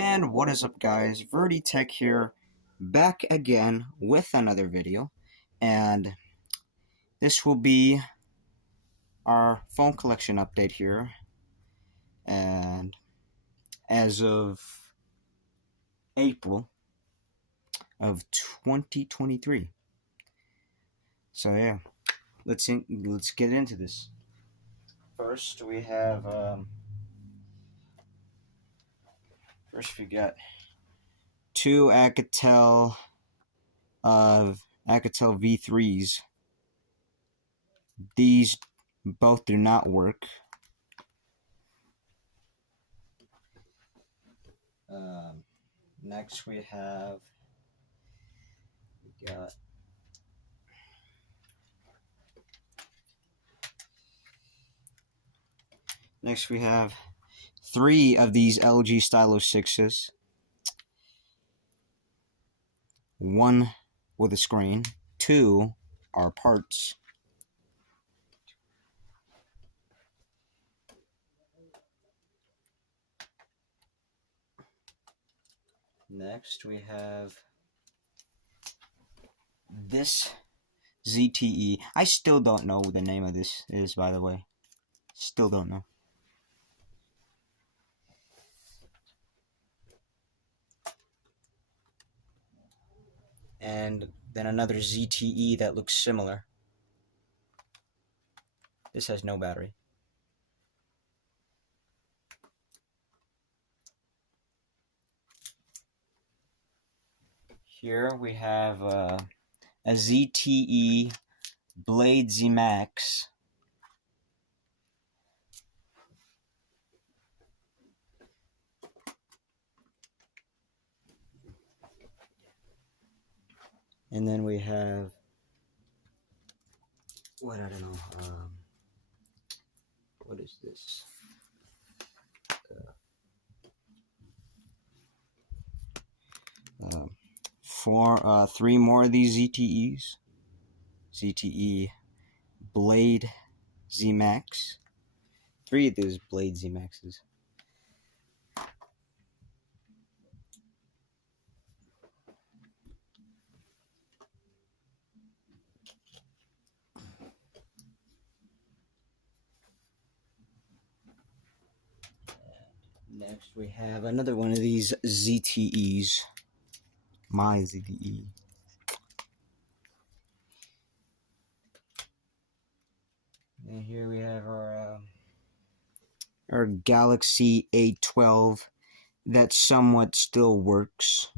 And what is up, guys? Tech here, back again with another video, and this will be our phone collection update here. And as of April of 2023, so yeah, let's get into this. First, we have we got two Alcatel V3s. These both do not work. Next we got three of these LG Stylo 6s. One with a screen, two are parts. Next we have this ZTE. I still don't know what the name of this is, by the way. Still don't know. And then another ZTE that looks similar. This has no battery. Here we have a ZTE Blade Z Max. And then we have, what is this? Three more of these ZTEs. ZTE Blade Z Max. Three of these Blade Z Maxes. Next we have another one of these ZTEs. My ZTE. And here we have our Galaxy A12 that somewhat still works.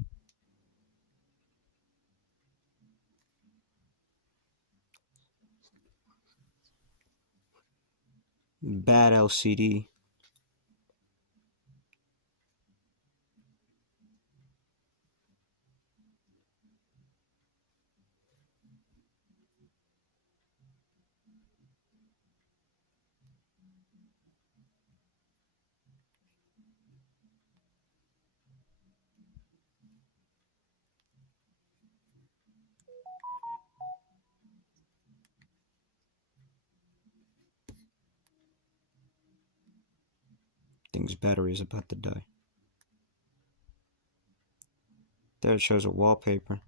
Bad LCD. Thing's battery is about to die. There it shows a wallpaper.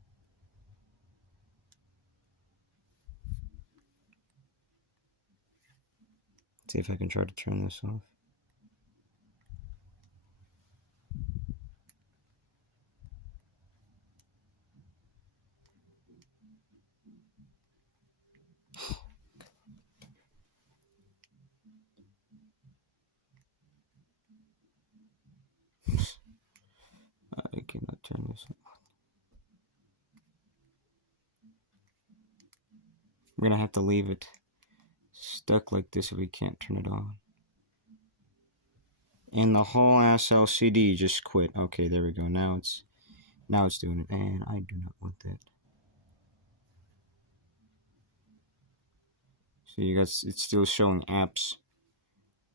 See if I can try to turn this off. I cannot turn this off. We're gonna have to leave it stuck like this if we can't turn it on. And the whole ass LCD just quit. Okay, there we go. Now it's doing it, and I do not want that. So you guys, it's still showing apps.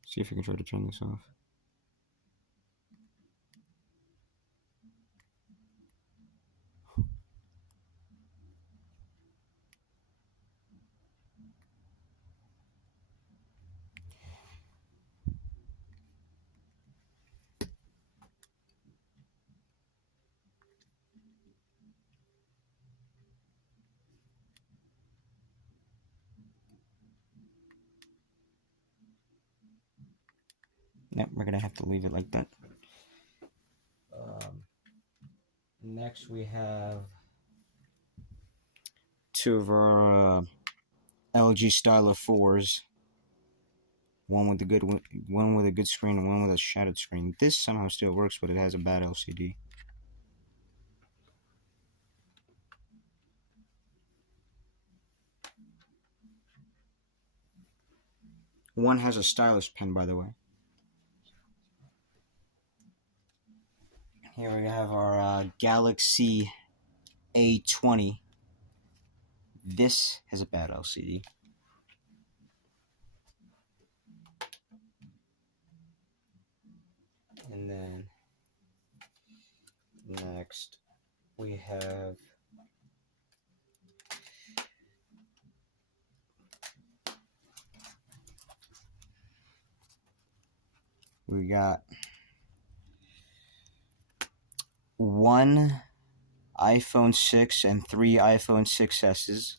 See if I can try to turn this off. Nope, we're gonna have to leave it like that. Next we have two of our LG Stylo 4s. One with a good screen and one with a shattered screen. This somehow still works, but it has a bad LCD. One has a stylus pen, by the way. Here we have our Galaxy A20. This has a bad LCD. And then next we have one iPhone 6 and 3 iPhone 6s.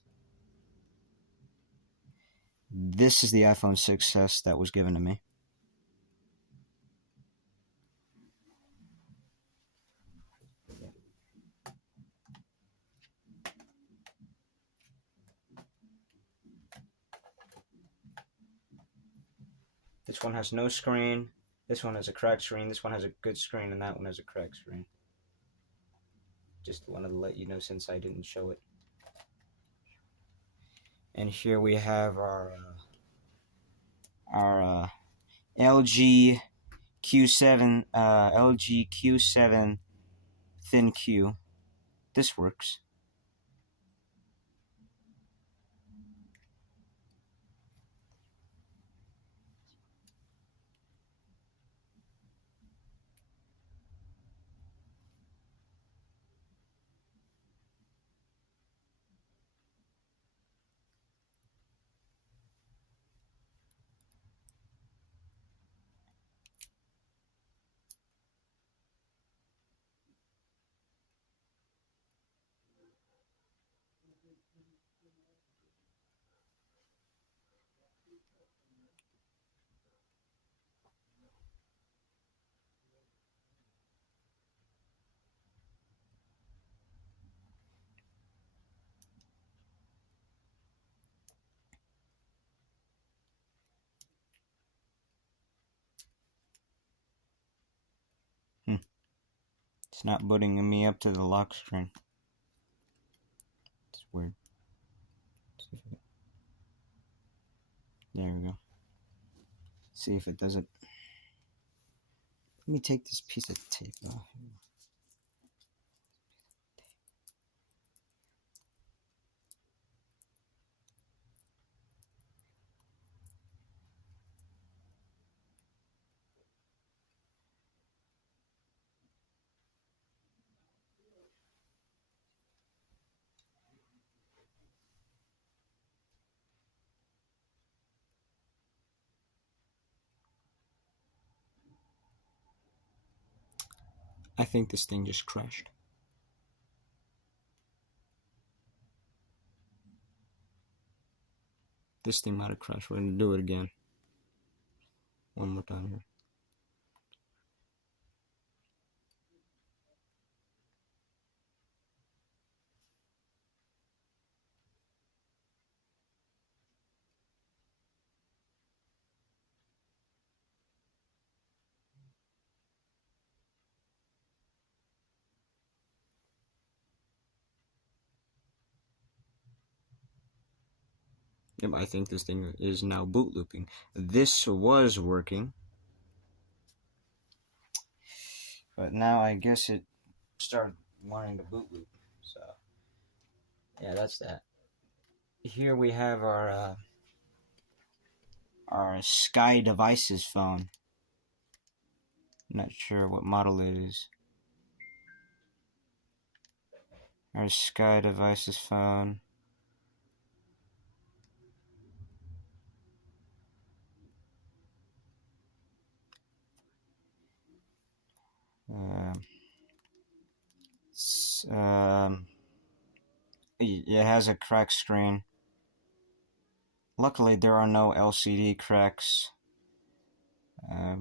This is the iPhone 6s that was given to me. This one has no screen, this one has a cracked screen, this one has a good screen, and that one has a cracked screen. Just wanted to let you know since I didn't show it. And here we have our LG Q7 LG Q7 ThinQ. This works. It's not booting me up to the lock screen. It's weird. There we go. See if it does it. Let me take this piece of tape off. I think this thing just crashed. This thing might have crashed. We're going to do it again. One more time here. Yep, I think this thing is now boot looping. This was working, but now I guess it started wanting to boot loop. So, yeah, that's that. Here we have our Sky Devices phone. Not sure what model it is. Our Sky Devices phone. It has a cracked screen. Luckily, there are no LCD cracks.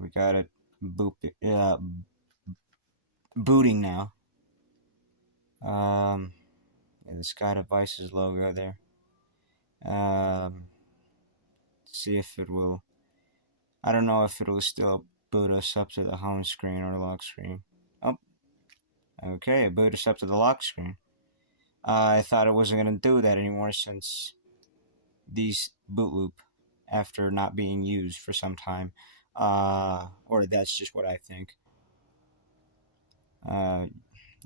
We got it booting now. Yeah, the Sky Devices logo there. See if it will. I don't know if it will still boot us up to the home screen or lock screen. Oh, okay, boot us up to the lock screen. I thought it wasn't going to do that anymore since these boot loop after not being used for some time. Or that's just what I think. You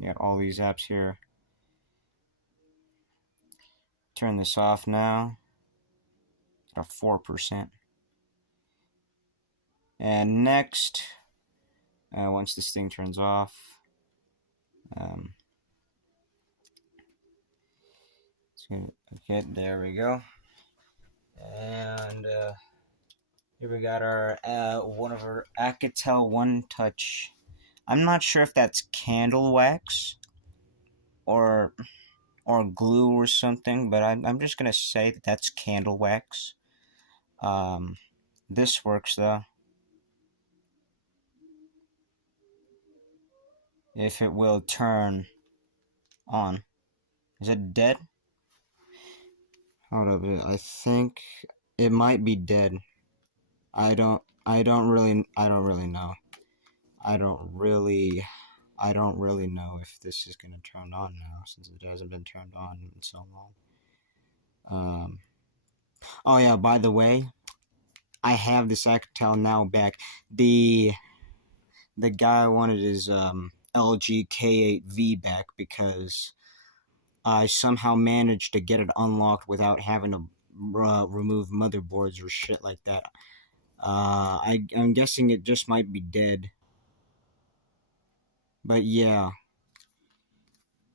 got all these apps here. Turn this off now. Got 4%. And next, once this thing turns off, okay, there we go. And here we got our one of our Alcatel One Touch. I'm not sure if that's candle wax or glue or something, but I'm just gonna say that that's candle wax. This works though. If it will turn on. Is it dead? Hold up, I think it might be dead. I don't really know. I don't really know if this is gonna turn on now since it hasn't been turned on in so long. Oh yeah, by the way, I have this Alcatel now back. The guy wanted his LG K8V back because I somehow managed to get it unlocked without having to remove motherboards or shit like that. I'm guessing it just might be dead. But yeah,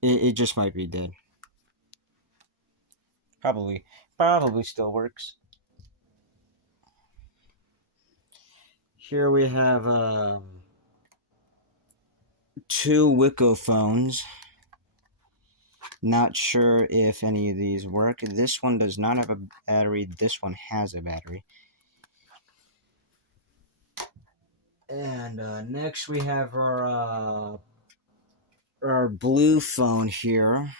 it just might be dead. Probably still works. Here we have two Wicco phones. Not sure if any of these work. This one does not have a battery. This one has a battery. And next we have our Blu phone here.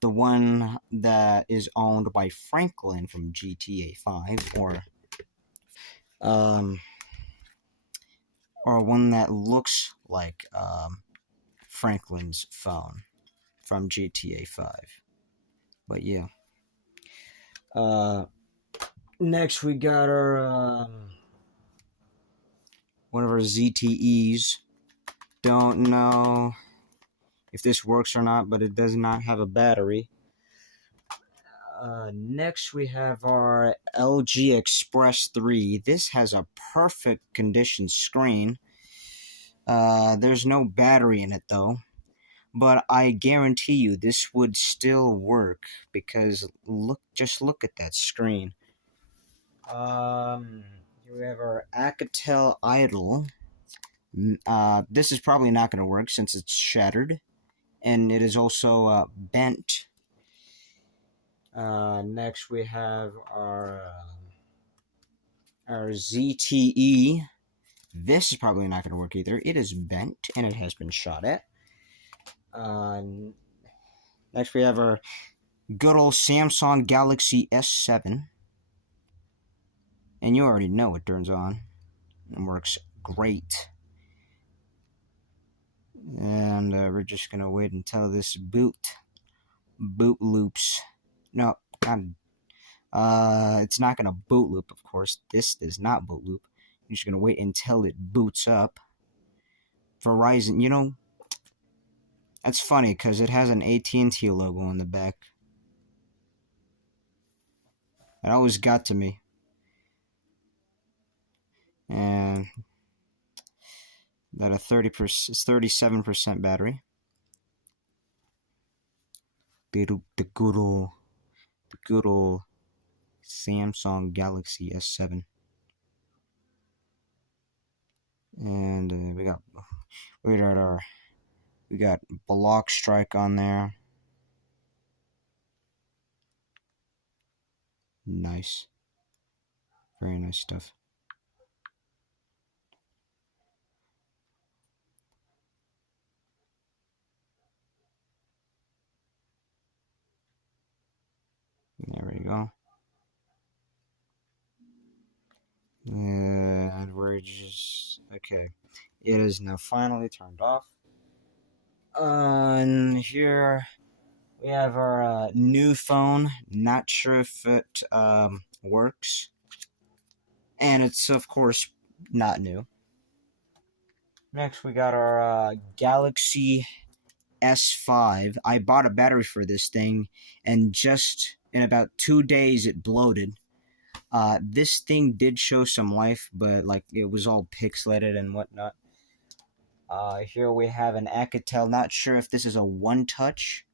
The one that is owned by Franklin from GTA 5, or one that looks like Franklin's phone from GTA 5. But yeah. Next we got our one of our ZTEs. Don't know if this works or not, but it does not have a battery. Next we have our LG Express 3. This has a perfect condition screen. There's no battery in it though, but I guarantee you this would still work because just look at that screen. Here we have our Alcatel Idol. This is probably not going to work since it's shattered, and it is also bent. Next we have our ZTE. This is probably not going to work either. It is bent and it has been shot at. Next we have our good old Samsung Galaxy S7. And you already know it turns on and works great. And we're just going to wait until this boot loops. No, it's not going to boot loop, of course. This does not boot loop. You're just going to wait until it boots up. Verizon, you know, that's funny because it has an AT&T logo on the back. It always got to me. And that a 37% battery. The good old Samsung Galaxy S7. And we got Block Strike on there. Nice. Very nice stuff. go. And we're just... Okay. It is now finally turned off. And here we have our new phone. Not sure if it works. And it's, of course, not new. Next, we got our Galaxy S5. I bought a battery for this thing, and just in about 2 days it bloated. This thing did show some life, but like it was all pixelated and whatnot. Here we have an Alcatel. Not sure if this is a one-touch,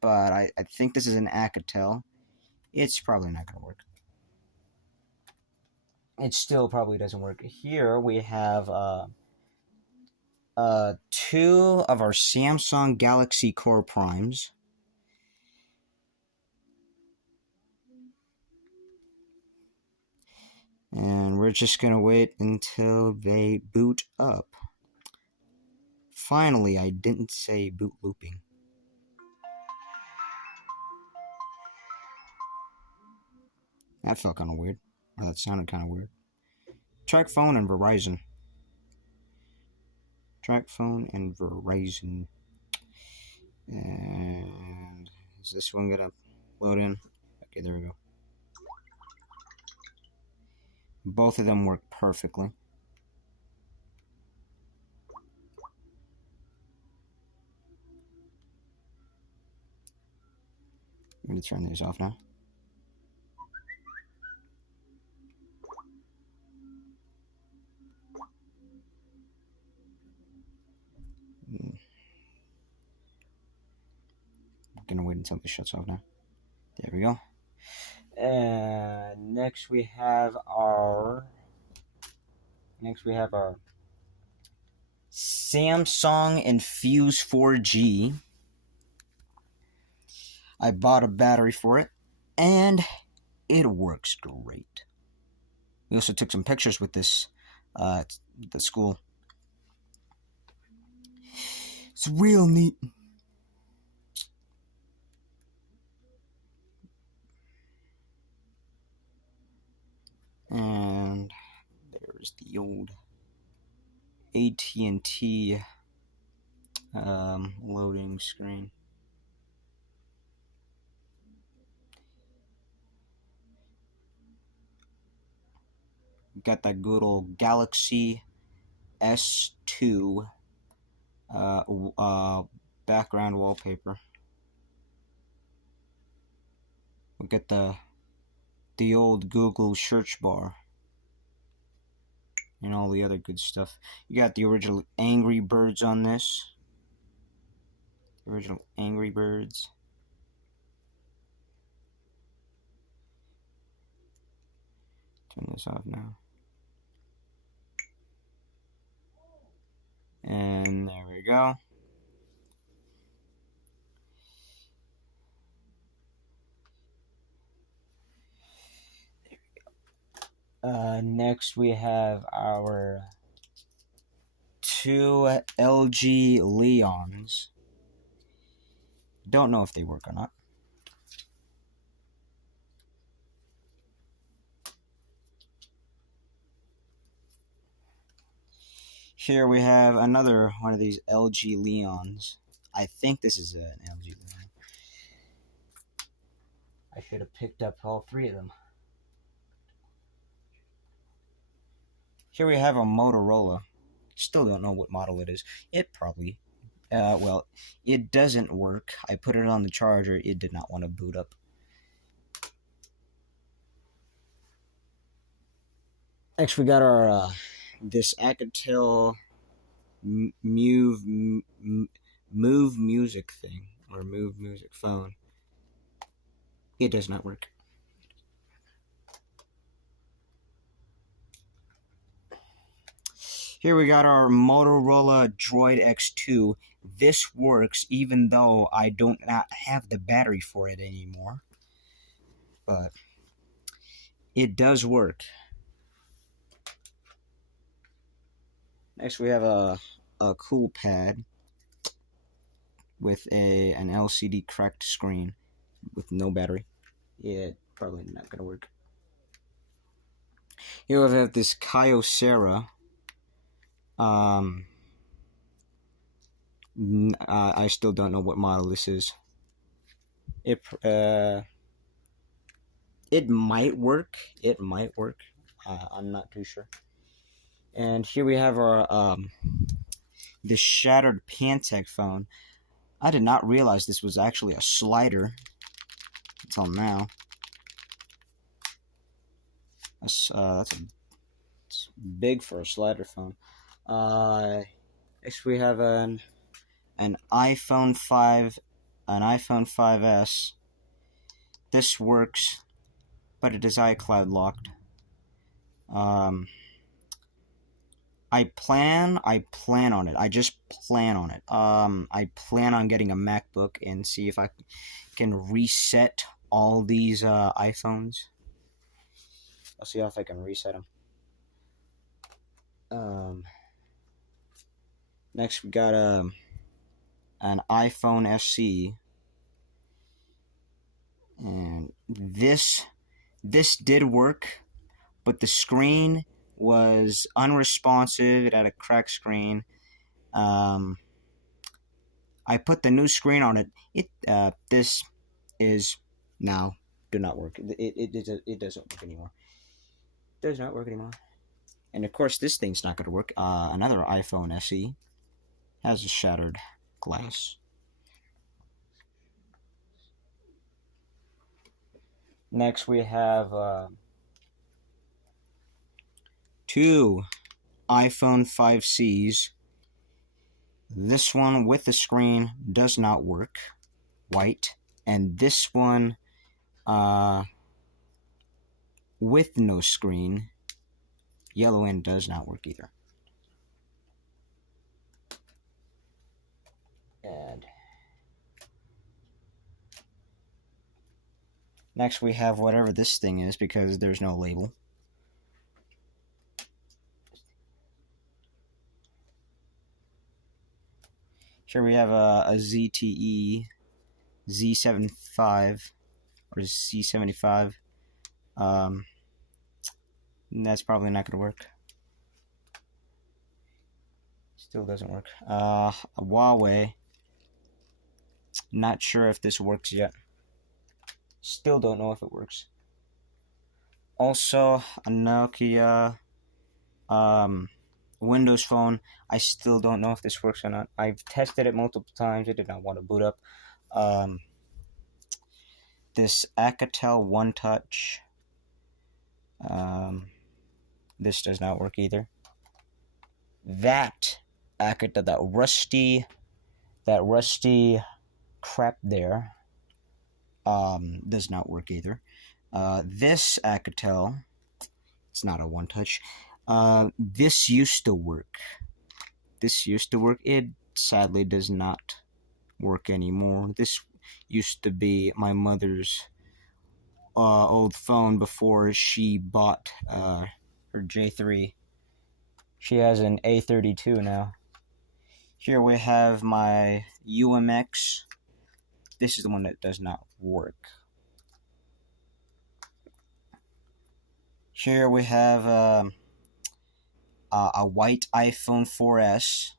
but I think this is an Alcatel. It's probably not going to work. It still probably doesn't work. Here we have 2 of our Samsung Galaxy Core Primes. And we're just going to wait until they boot up. Finally, I didn't say boot looping. That felt kind of weird. Or that sounded kind of weird. Track phone and Verizon. Track phone and Verizon. And is this one going to load in? Okay, there we go. Both of them work perfectly. I'm going to turn these off now. I'm going to wait until this shuts off now. There we go. And next we have our Samsung Infuse 4G. I bought a battery for it, and it works great. We also took some pictures with this at the school. It's real neat. And there's the old AT&T loading screen. Got that good old Galaxy S2 background wallpaper. We got the old Google search bar and all the other good stuff. You got the original Angry Birds on this. The original Angry Birds. Turn this off now. And there we go. Next we have our 2 LG Leons. Don't know if they work or not. Here we have another one of these LG Leons. I think this is an LG Leon. I should have picked up all 3 of them. Here we have a Motorola. Still don't know what model it is. It probably, well, it doesn't work. I put it on the charger. It did not want to boot up. Next, we got our this Alcatel Move Music thing, or Move Music phone. It does not work. Here we got our Motorola Droid X2. This works even though I don't not have the battery for it anymore. But it does work. Next we have a cool pad with an LCD cracked screen with no battery. It probably not gonna work. Here we have this Kyocera. I still don't know what model this is. It might work. It might work. I'm not too sure. And here we have our this shattered Pantech phone. I did not realize this was actually a slider until now. It's big for a slider phone. Next we have an iPhone 5, an iPhone 5S. This works, but it is iCloud locked. I plan on it. I just plan on it. I plan on getting a MacBook and see if I can reset all these iPhones. I'll see if I can reset them. Next we got an iPhone SE, and this did work, but the screen was unresponsive. It had a cracked screen. I put the new screen on it. This is now do not work. It doesn't work anymore. It does not work anymore. And of course, this thing's not going to work. Another iPhone SE has a shattered glass. Next, we have two iPhone 5Cs. This one with the screen does not work, white, and this one with no screen, yellow, and does not work either. And next we have whatever this thing is, because there's no label. Here we have a ZTE Z75 or Z75. That's probably not going to work. Still doesn't work. A Huawei. Not sure if this works yet. Still don't know if it works. Also, a Nokia Windows Phone. I still don't know if this works or not. I've tested it multiple times. It did not want to boot up. This Alcatel One Touch. This does not work either. That Alcatel, that rusty crap there, does not work either. This Alcatel, it's not a One Touch. This used to work. It sadly does not work anymore. This used to be my mother's old phone before she bought her J3. She has an A32 now. Here we have my UMX. This is the one that does not work. Here we have a white iPhone 4S.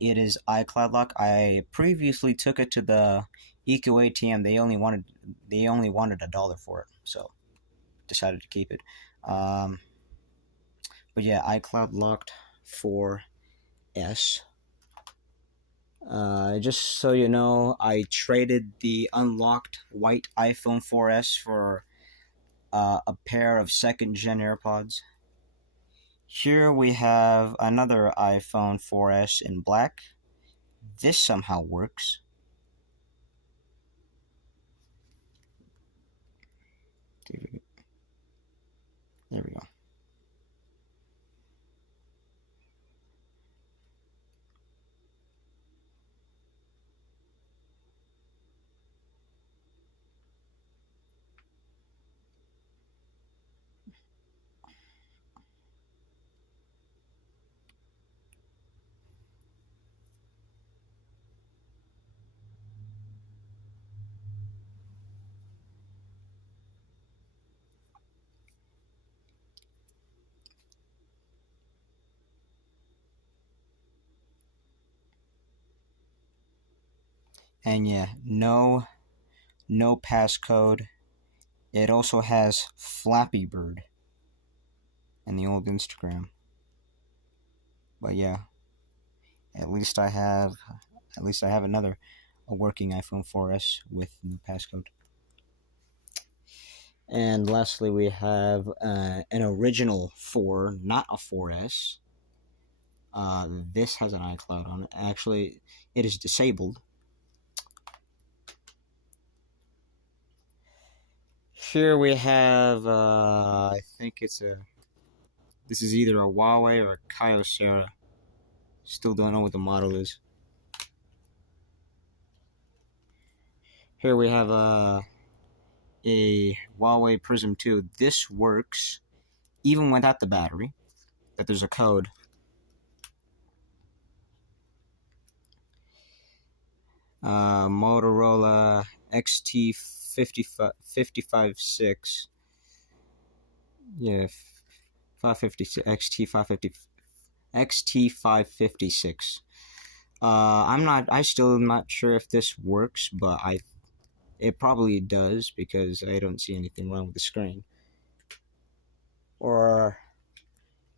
It is iCloud lock. I previously took it to the Eco ATM. They only wanted $1 for it, so decided to keep it. But yeah, iCloud locked 4S. Just so you know, I traded the unlocked white iPhone 4S for a pair of second-gen AirPods. Here we have another iPhone 4S in black. This somehow works. There we go. And yeah, no passcode. It also has Flappy Bird in the old Instagram. But yeah, at least I have another a working iPhone 4S with no passcode. And lastly, we have an original 4, not a 4S. This has an iCloud on it. Actually, it is disabled. Here we have, I think this is either a Huawei or a Kyocera. Still don't know what the model is. Here we have a Huawei Prism 2. This works even without the battery. But there's a code. Motorola XT556. Yeah, 556 XT556. I still am not sure if this works, but it probably does because I don't see anything wrong with the screen. Or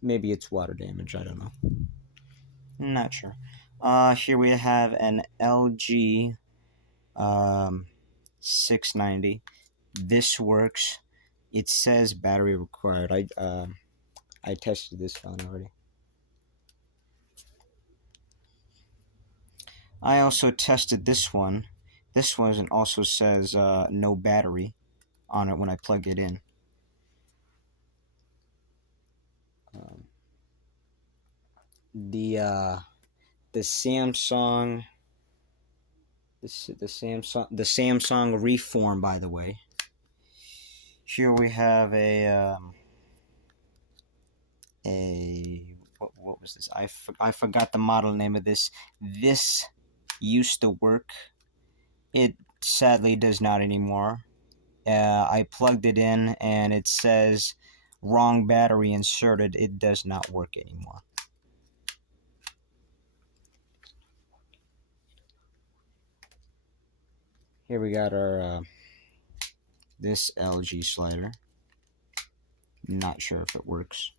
maybe it's water damage, I don't know. Not sure. Here we have an LG 690. This works. It says battery required. I tested this phone already. I also tested this one. This one also says no battery on it when I plug it in. The Samsung the Samsung Reform, by the way. Here we have what was this? I forgot the model name of this. This used to work. It sadly does not anymore. I plugged it in and it says wrong battery inserted. It does not work anymore. Here we got our this LG slider. Not sure if it works.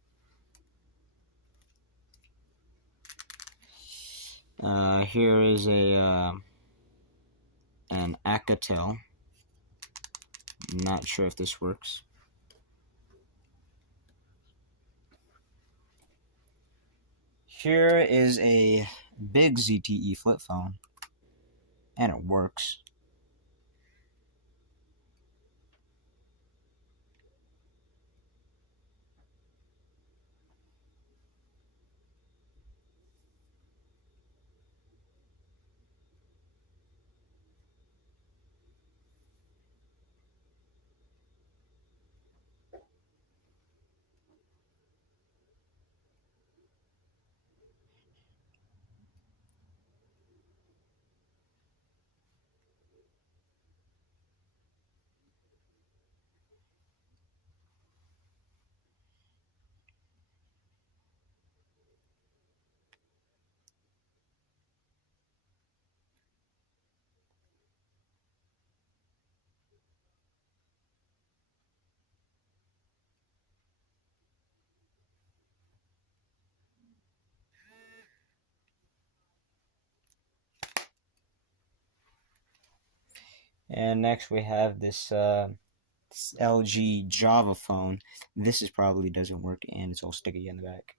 Here is an Alcatel. Not sure if this works. Here is a big ZTE flip phone, and it works. And next we have this LG Java phone. This probably doesn't work, and it's all sticky in the back.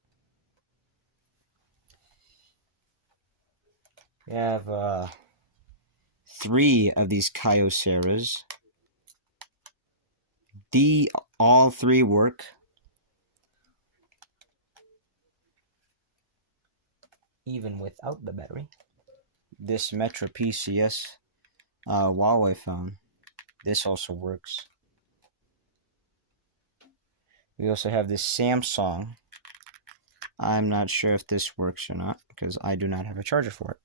We have 3 of these Kyoceras. All 3 work. Even without the battery. This Metro PCS Huawei phone. This also works. We also have this Samsung. I'm not sure if this works or not because I do not have a charger for it.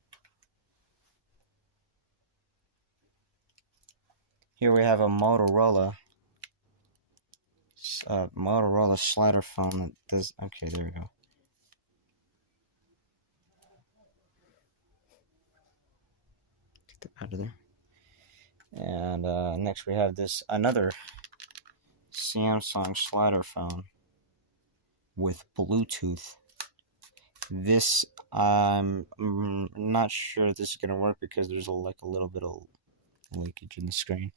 Here we have a Motorola slider phone that does. Okay, there we go. it out of there. And next we have this another Samsung slider phone with Bluetooth. This I'm not sure if this is gonna work because there's like a little bit of leakage in the screen.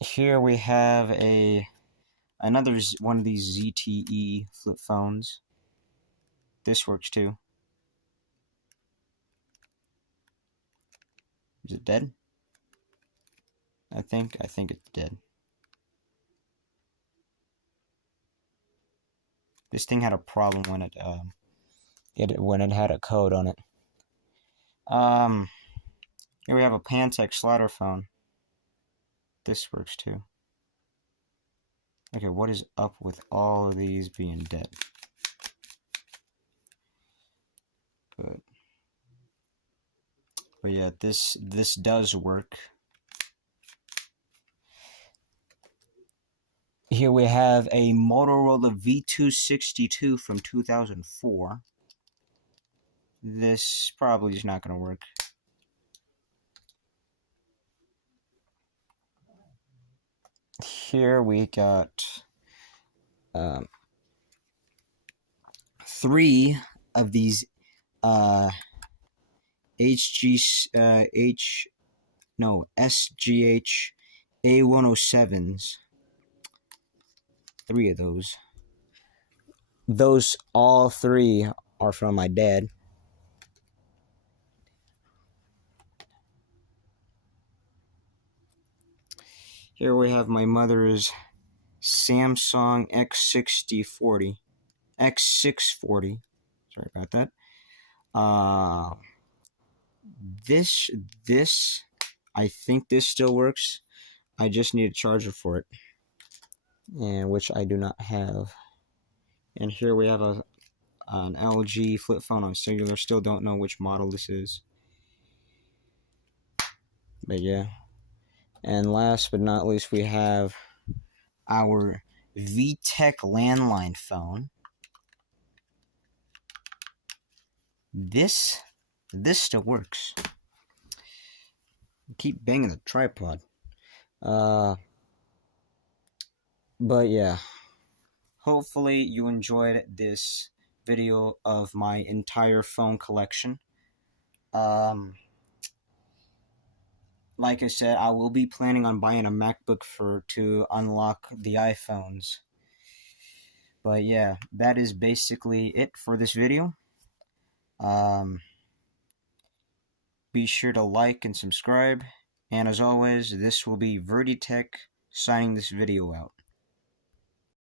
Here we have another one of these ZTE flip phones. This works too. Is it dead? I think it's dead. This thing had a problem when it had a code on it. Here we have a Pantech slider phone. This works too. Okay, what is up with all of these being dead? But yeah, this does work. Here we have a Motorola V262 from 2004. This probably is not going to work. Here we got 3 of these SGH A107s. 3 of those. Those all 3 are from my dad. Here we have my mother's Samsung X640. Sorry about that. This I think this still works. I just need a charger for it, and which I do not have. And here we have an LG flip phone on cellular. Still don't know which model this is, but yeah. And last but not least, we have our VTech landline phone. This still works. Keep banging the tripod. But yeah. Hopefully you enjoyed this video of my entire phone collection. Like I said, I will be planning on buying a MacBook to unlock the iPhones. But yeah, that is basically it for this video. Be sure to like and subscribe. And as always, this will be VerdiTech signing this video out.